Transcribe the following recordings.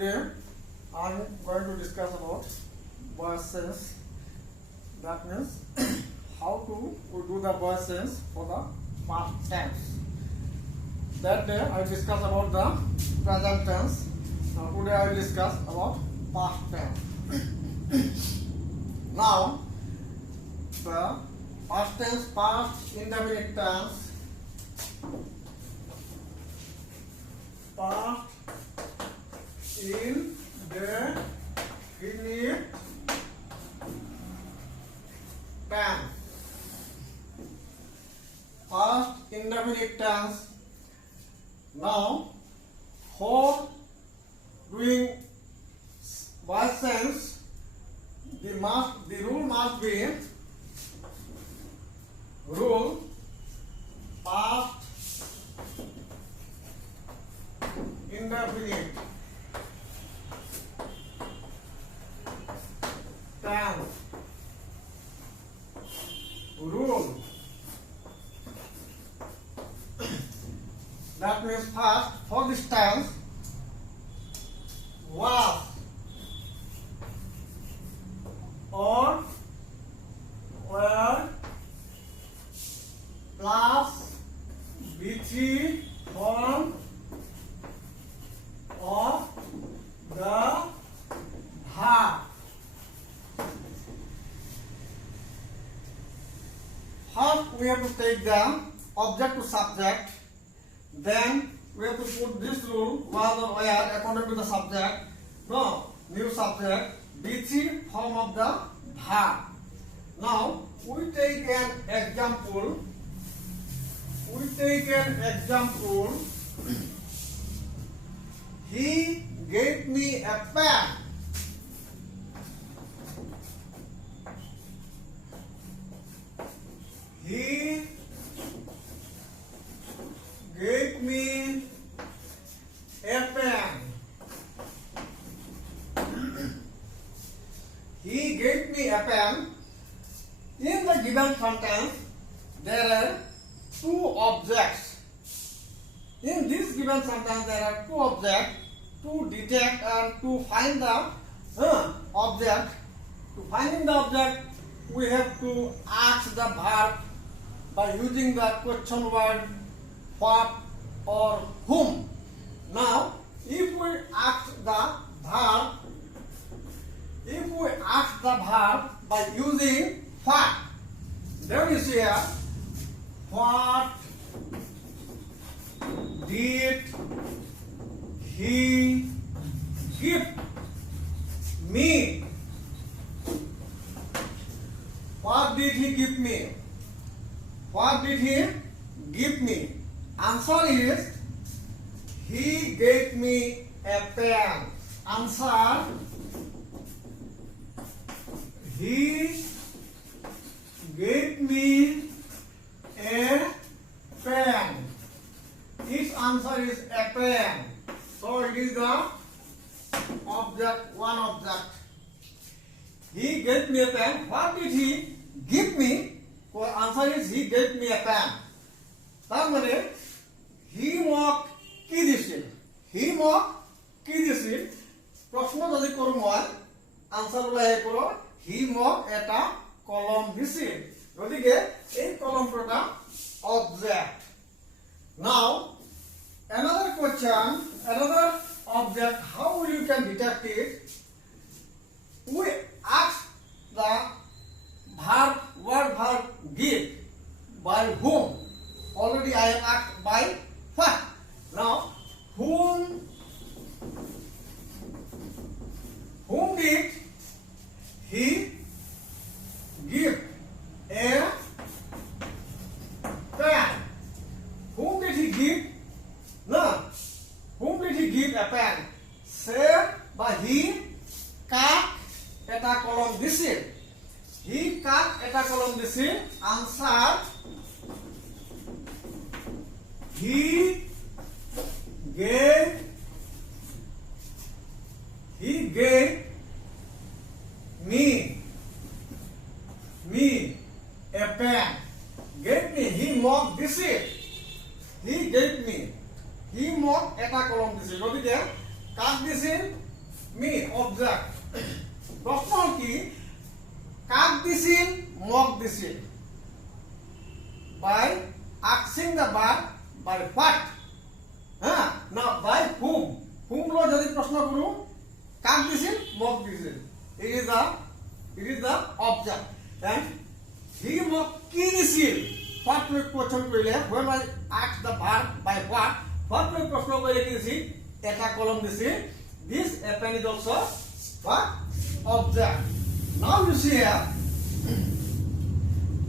today I'm going to discuss about voice sense. That means how to do the voice sense for the past tense. That day I discussed about the present tense. Now today I will discuss about past tense. Now the past tense, past indefinite tense, past indefinite tense. Past indefinite tense. Now, for doing voice sense, the rule must be rule past indefinite tense. Rule. That means first for this tense was or were plus BT form of the verb. First we have to take the object to subject. Then we have to put this rule was or where according to the subject. No, new subject BT form of the verb. Now we take an example. He gave me a pen. He gave me a pen. He gave me a pen. In the given sentence, there are two objects. In this given sentence, there are two objects to detect and to find the object. To finding the object, we have to ask the verb by using the question word what or whom. Now, if we ask the verb by using what, then you see here, what did he give me? What did he give me? What did he give me? Answer is he gave me a pen. Answer, he gave me a pen. Its answer is a pen. So it is the object, one object. He gave me a pen. What did he give me? So answer is he gave me a pen. তার মানে হি মোক কি দিছিল? হি মোক কি দিছিল? প্রশ্ন যদি করো মই আনসার ওলাই করো হি মোক এটা কলম দিছিল। গতিকে এই কলমটা object. Now another question, another object, how you can detect it? We ask the word verb give by whom. Already I asked by what. Now whom did he give a pen? Whom did he give? No. Whom did he give a pen? Say by he কাক এটা কলম দিছিল। He কাক এটা কলম দিছিল। Answer, he gave me a pen. Gave me, he মোক দিছিল। He gave me, he মোক এটা কলম দিছিল। গতিকে কাক দিছিল? me object. প্রশ্ন কি কাক দিছিল মক দিছিল by asking the verb by what, হ্যাঁ না by whom. whom লো যদি প্রশ্ন করু কাক দিছিল মক দিছিল, it is the object. and he mock কি দিছিল what লো কোশ্চেন কইলে when I ask the verb by what লো প্রশ্ন কইলে কি দিছিল এটা কলম দিছিল. this pen is also what object. now you see here,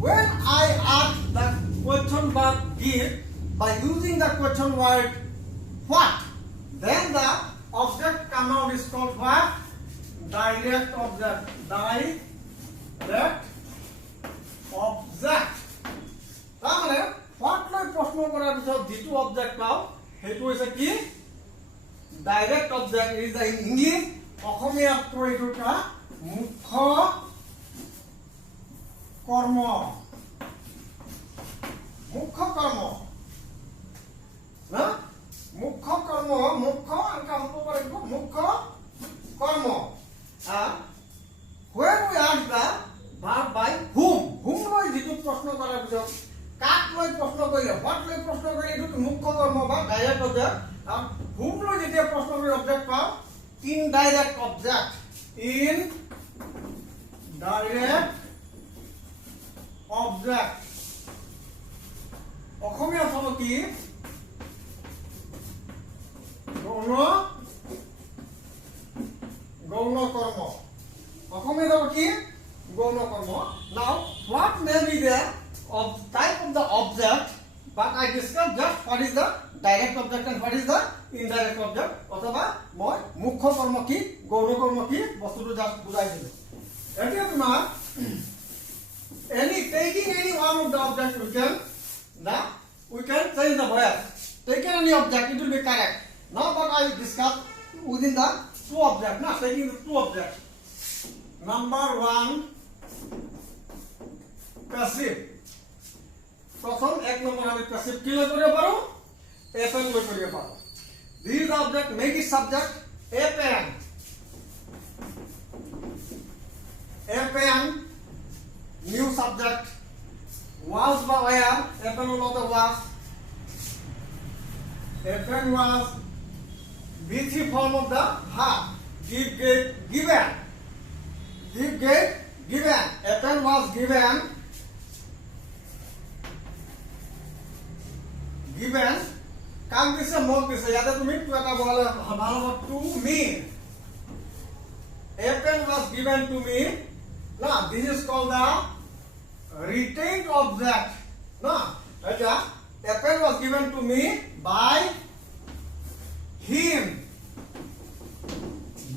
when I ask the question verb give by using the question word what, then the object come out is called what? Direct object. Direct object. তাহলে what লৈ প্ৰশ্ন কৰাৰ পিছত যেটো object পাও হেতু হৈছে কি direct object. Is in English অসমীয়াত কৈ এইটোটা মুখ্য কর্ম. মুখ্য কর্ম না মুখ্য কর্ম মুখ্য আনকা হব পারে মুখ্য কর্ম. when we ask the verb by whom লৈ যেটো প্রশ্ন করার পিছত কাক লৈ প্রশ্ন কইলে what লৈ প্রশ্ন কইলে এটো মুখ্য কর্ম বা ডাইরেক্ট অবজেক্ট. আর whom লৈ যেতিয়া প্রশ্ন কৰি অবজেক্ট পাও indirect object. Indirect object. Asomiya হল কি গৌণ কর্ম. অসমীয়া হল কি গৌণ কর্ম. now what may be the type of the object, but I discuss just what is the direct object and what is the indirect object. অথবা মই মুখ্য কর্ম কি গৌণ কর্ম কি বস্তুটো জাস্ট বুঝাই দিলো. এতিয়া তোমাৰ taking any one of the object we can change the verb. Taking any object it will be correct. Now but I discuss within the two object, not taking the two objects. Number one, passive. প্রথম এক নম্বর আমি passive কি লৈ কৰিব পাৰো a pen লৈ কৰিব পাৰো. This object make it subject a pen. A pen new subject. Was by where a pen was. A pen was B3 form of the verb. Give, get, given. Give, get, given. A pen was given. Given. কাক দিছে মোক দিছে ইয়াতে তুমি তো এটা বলে ভালো to me. A pen was given to me. Now this is called the retained object. No, a pen was given to me by him.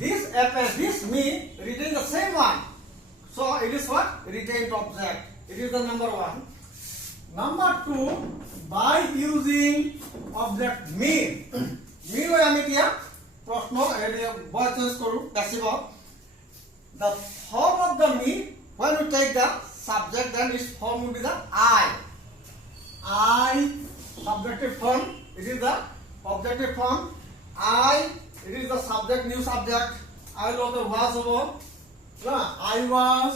This pen, this me retain the same one. So it is what? Retained object. It is the number one. Number two, by using object me. Me লৈ আমি কিয়া প্ৰশ্ন area বয় change কৰো passive. The form of the me, when you take the subject, then its form will be the I. Subjective form. It is the objective form. It is the subject, new subject. I love the was over. I was.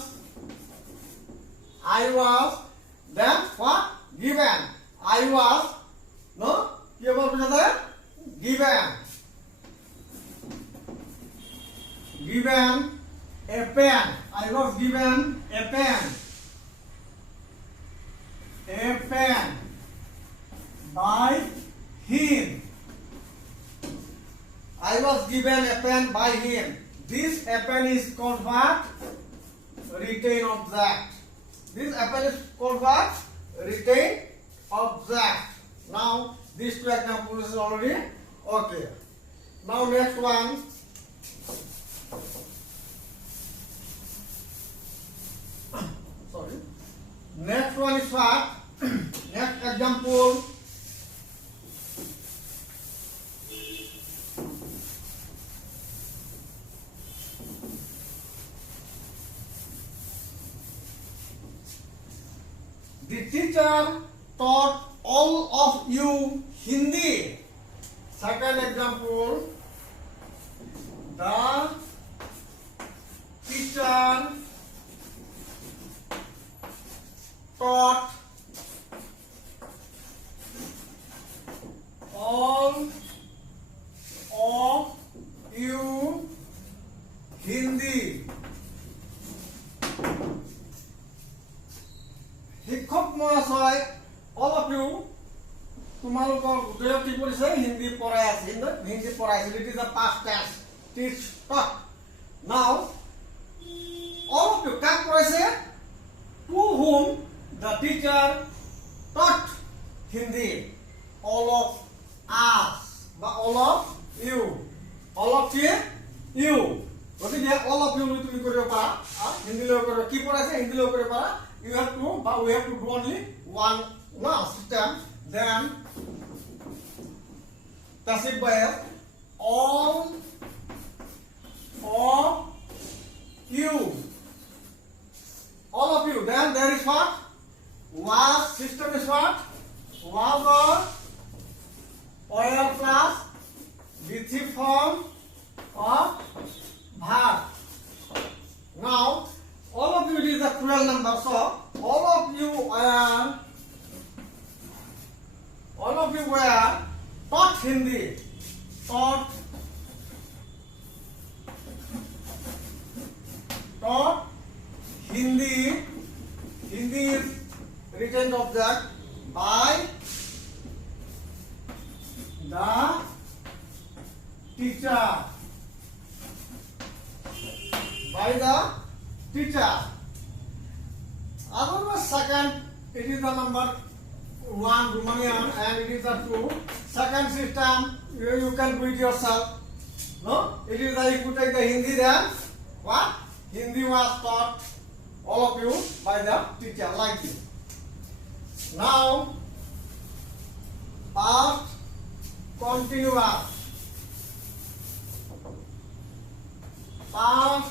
Then what? Given. I was. No. Here what is that? Given. Given a pen. I was given a pen. A pen by him. I was given a pen by him. This pen is called what? Retained object. This pen is called what? Retained object. Now these two examples is already okay. Now next one. Sorry. Next one is what? Next example. The teacher taught all of you Hindi. Second example. The teacher taught all of you Hindi. শিক্ষক মহাশয় all of you তোমালোকৰ গোটেই কি কৰিছে হিন্দী পঢ়াই আছে Hindi পঢ়াইছিল it is a past tense teach taught now all of you কাক পঢ়াইছে to whom the teacher taught Hindi all of us বা all of you গতিকে all of you তুমি কৰিব পাৰা হিন্দী লৈ কৰিব কি পঢ়াইছে হিন্দী লৈ কৰিব পাৰা you have to but we have to do only one system then passive voice all of you then there is what was system is what was or where plus with form of verb. Now all of you it is a plural number, so all of you were taught Hindi. Taught Hindi. Hindi is written object by the teacher. Otherwise, second, it is the number 1 Romanian and it is the 2. Second system, you can do it yourself. No, it is the if you take the Hindi then what? Hindi was taught all of you by the teacher like this. Now, past continuous. Past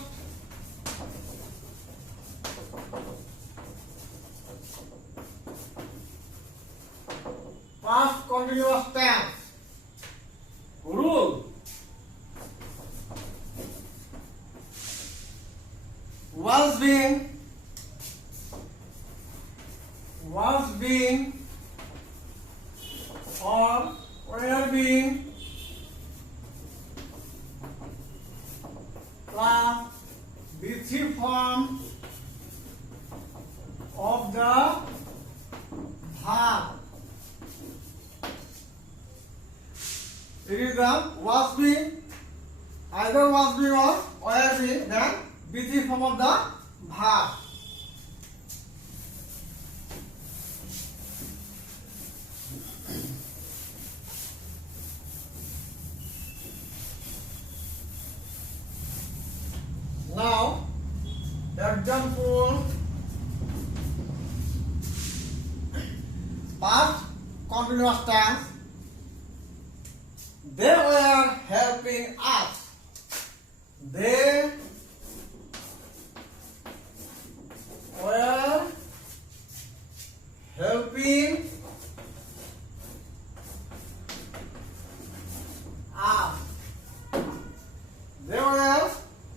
continuous tense. Rule. Was being or were being plus with form of the verb. It is the was being, either was being or were being, then with form of the verb. Now, example, past continuous tense. They were helping us. They were helping us. They were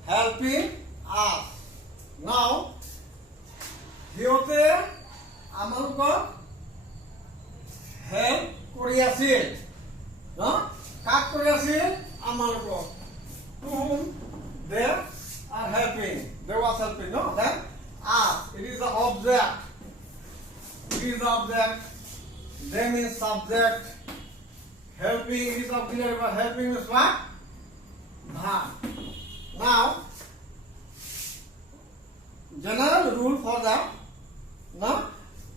helping us. Now, সিহঁতে আমালোকক help কৰি আছিল ন কাক কৰি আছিল আমালোকক to whom they are helping they was helping no then us it is the object they means subject helping it is auxiliary but helping is what verb. Now general rule for the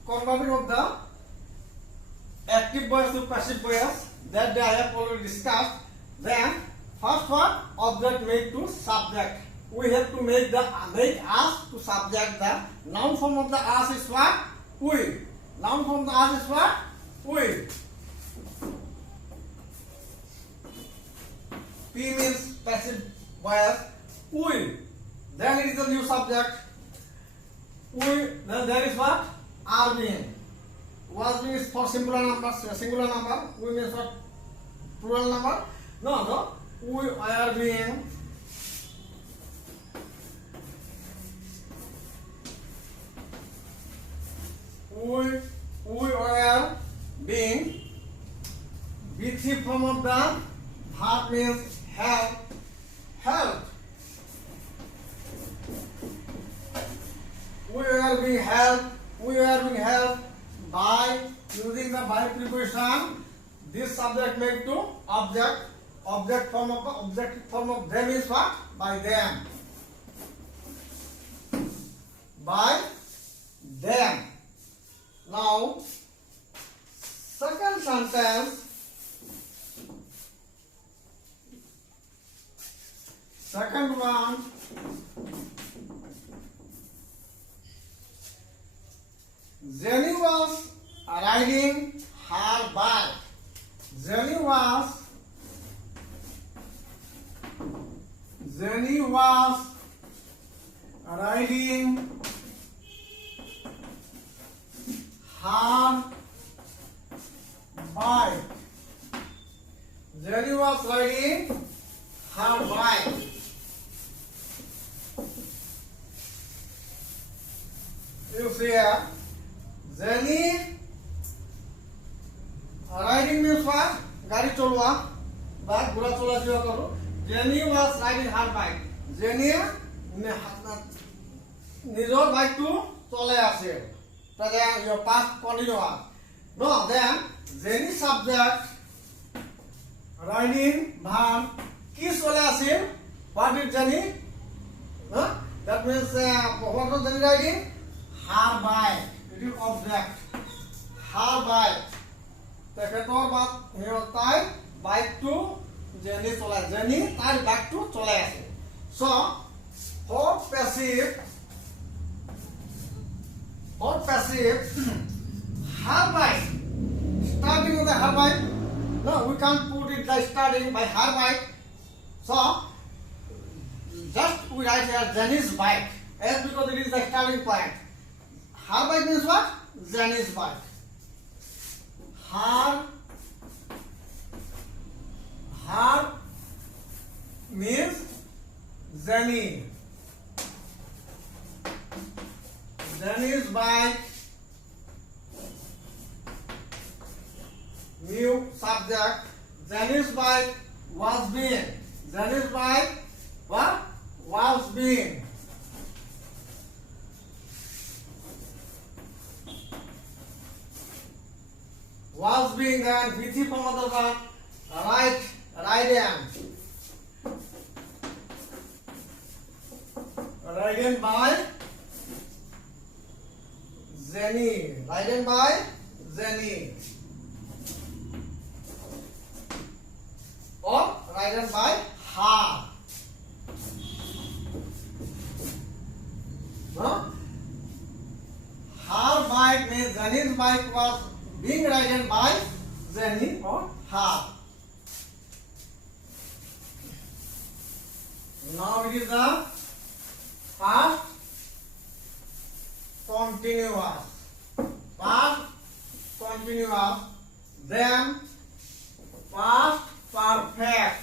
converting of the active voice to passive voice that I have already discussed. Then first one object made to subject. We have to make us to subject. The noun form of the us is what? We. Noun form of the us is what? We. P means passive voice. We. Then it is a new subject. We. Then there is what? Are being. Was means for singular number. We means for plural number. No. We are being we were being. BC form of the verb means help. Help. We were being helped. We were being helped by using the by preposition. This subject made to object. Object form of them is what? By them. By them. Now, second sentence. Second one. Jenny was riding her bike. Jenny was riding her bike. Jenny was riding her bike. You see here, Jenny riding means what? गाड़ी चलवा bike घोड़ा चला चला करो. Jenny was riding her bike. Jenny নিজৰ বাইকটো চলাই আছে. Then your past continuous. No, then Jenny subject riding verb কি চলাই আছিল? What did Jenny? That means what was Jenny riding? Her bike. It is object. Her bike. তেখেতৰ তাই বাইকটো জেনি চলাই. জেনি তাইৰ বাইকটো চলাই আছে. So, for passive, her bike. Starting with the her bike. No, we can't put it like starting by her bike. So, just we write here Jenny's bike. As because it is the starting point. Her bike means what? Jenny's bike. Her means Jenny. Jenny's bike. New subject. Jenny's bike was being. Jenny's bike what? Was being. Was being and BC form of the verb ridden. Ridden by Jenny. Ridden by Jenny. Or ridden by her. No? Her bike means Jenny's bike was being ridden by Jenny or her. Now it is the past continuous. Past continuous. Then past perfect.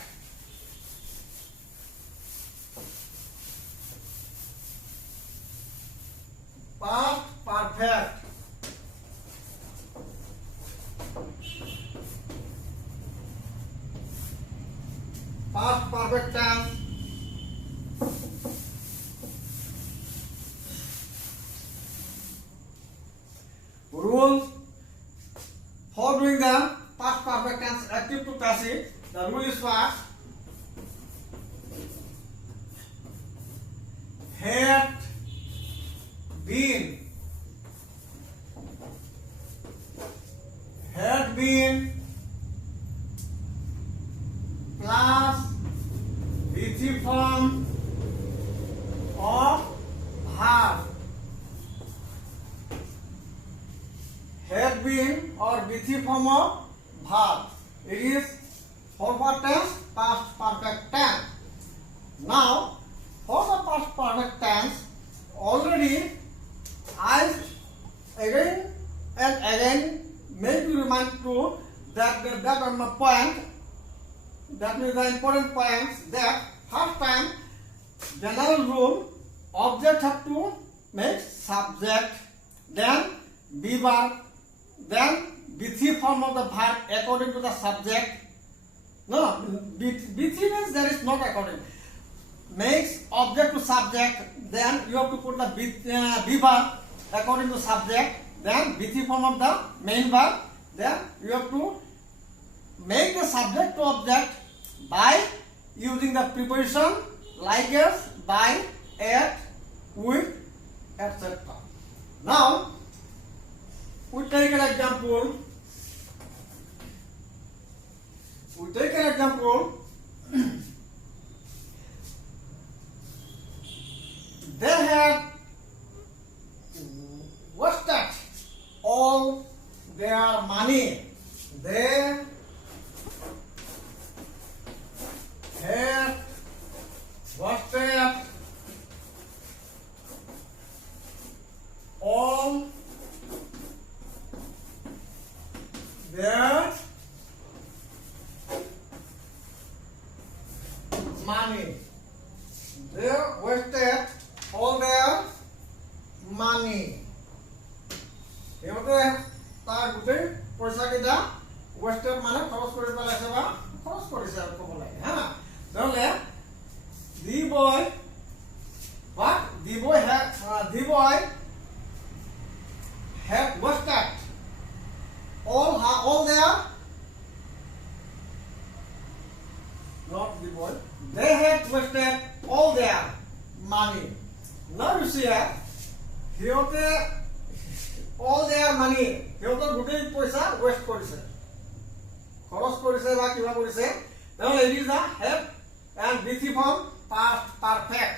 Past perfect. Past perfect tense. Rules for doing the past perfect tense active to passive. The rule is what? Had been. Had been plus BC form of verb. Had been or BC form of verb. It is forward tense, past perfect tense. Now, for the past perfect tense, already I again and again make you remind to that on the point. That means the important points that first time general rule object have to make subject, then be verb, then B3 form of the verb according to the subject. No, B3 means there is not according. Makes object to subject, then you have to put the be verb according to subject, then B3 form of the main verb, then you have to make the subject to object by using the preposition like as, by, at, with, etc. Now we take an example. They had wasted all their money. They had wasted all their money. They wasted all their money. সিহঁতে তাৰ গোটেই পইচা কেইটা ৱেষ্টেড মানে খৰচ কৰি পেলাইছে বা খৰচ কৰিছে আৰু ক'ব লাগে হা নহ'লে the boy had wasted all their not the boy, they had wasted all their money. Now you see সিহঁতে all their money, সিহঁতৰ গোটেই পইচা ৱেষ্ট কৰিছে, খৰচ কৰিছে বা কিবা কৰিছে, নহ'লে it is a have and B3 form past perfect.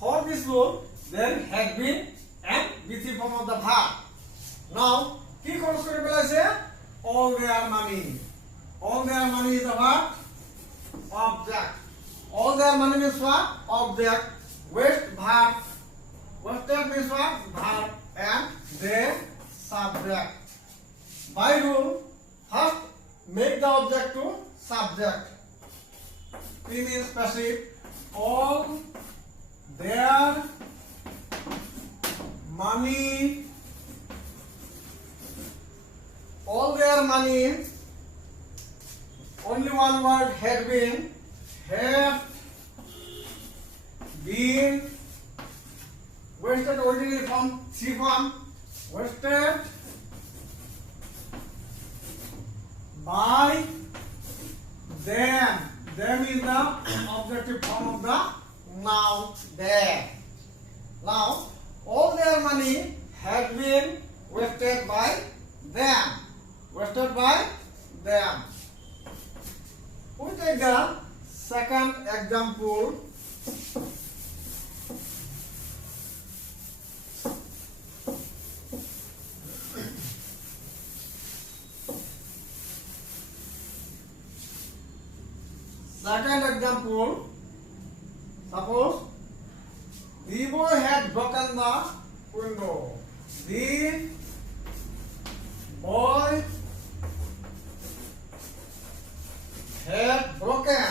For this rule there had been and B3 form of the verb. Now কি খৰচ কৰি পেলাইছে? All their money. All their money is the verb, object. All their money means what? Object. Waste verb. Wasted means what? Verb. And they subject. By rule, first make the object to subject. P means passive. All their money. All their money. Only one word had been. Have been wasted originally from C form. Wasted by them. Them is the objective form of the noun them. Now all their money had been wasted by them. Wasted by them. We take the second example. Second example, suppose the boy had broken the window. The boy had broken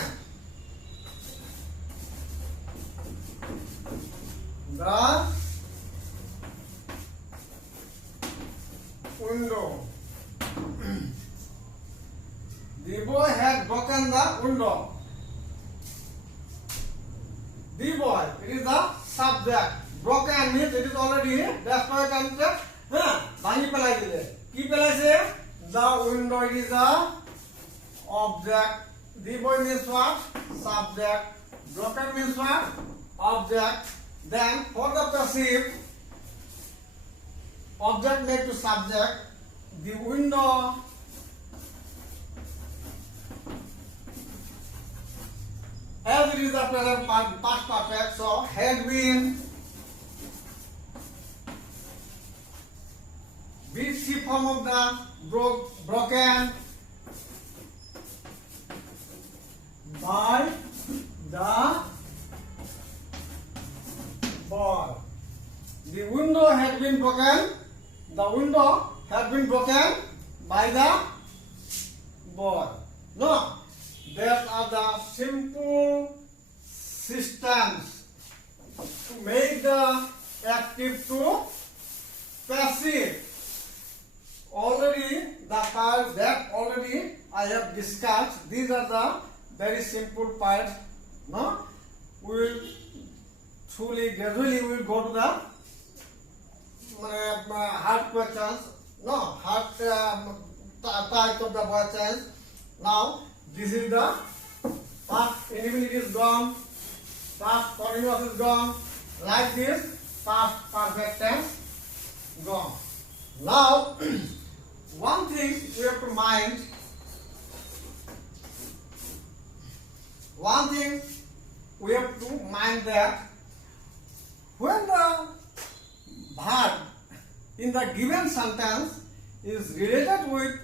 the window. The boy had broken the window. The boy, it is the subject. Broken means it is already destroyed and bhangi pelai dile. Ki pelaise? The window, it is the object. The boy means what? Subject. Broken means what? Object. Then for the passive, object made to subject. The window as it is the present past perfect, so had been B3 form of the broken by the boy. The window had been broken. The window had been broken by the boy. No. There are the simple systems to make the active to passive. already the parts that already I have discussed. These are the very simple parts. No, we will gradually we will go to the hard questions. No, hard types of the questions. Now this is the past indefinite is gone, past continuous is gone. Like this, past perfect tense gone. Now one thing we have to mind. One thing we have to mind that when the verb in the given sentence is related with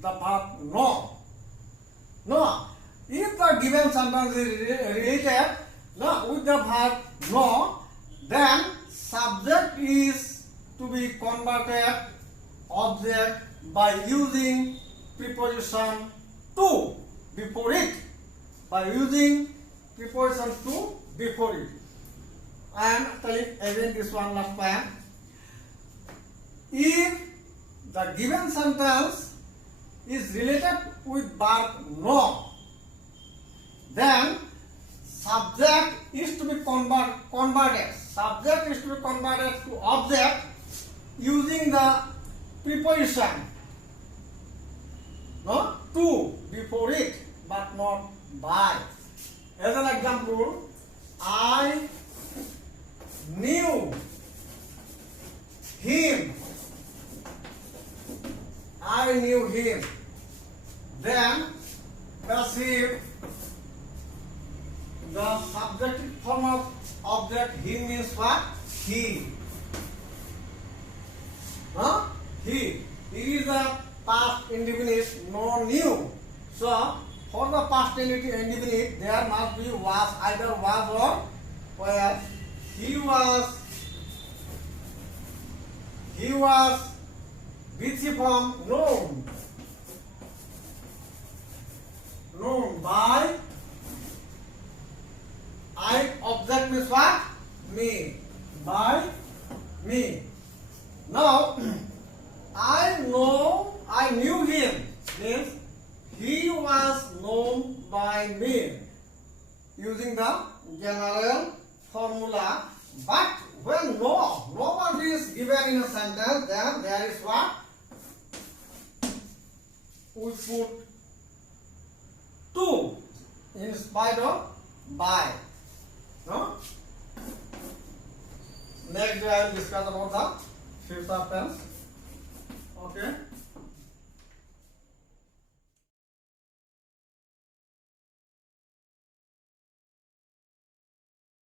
the verb no. No, if the given sentence is related with the verb no, then subject is to be converted object by using preposition to before it. By using preposition to before it. I am telling again this one last time. If the given sentence is related with verb no, then subject is to be converted. Subject is to be converted to object using the preposition no to before it, but not by. As an example, I knew him. I knew him. Then passive, the subjective form of object him means what? He. He. It is the past indefinite, no new. So for the past indefinite, there must be was, either was or were. He was with the form known. Known by I, object means what? Me. By me. Now I knew him means he was known by me using the general formula. But when no one is given in a sentence, then there is what? We put to in spite of by. No? Next day I will discuss about the fifth of tense. Okay.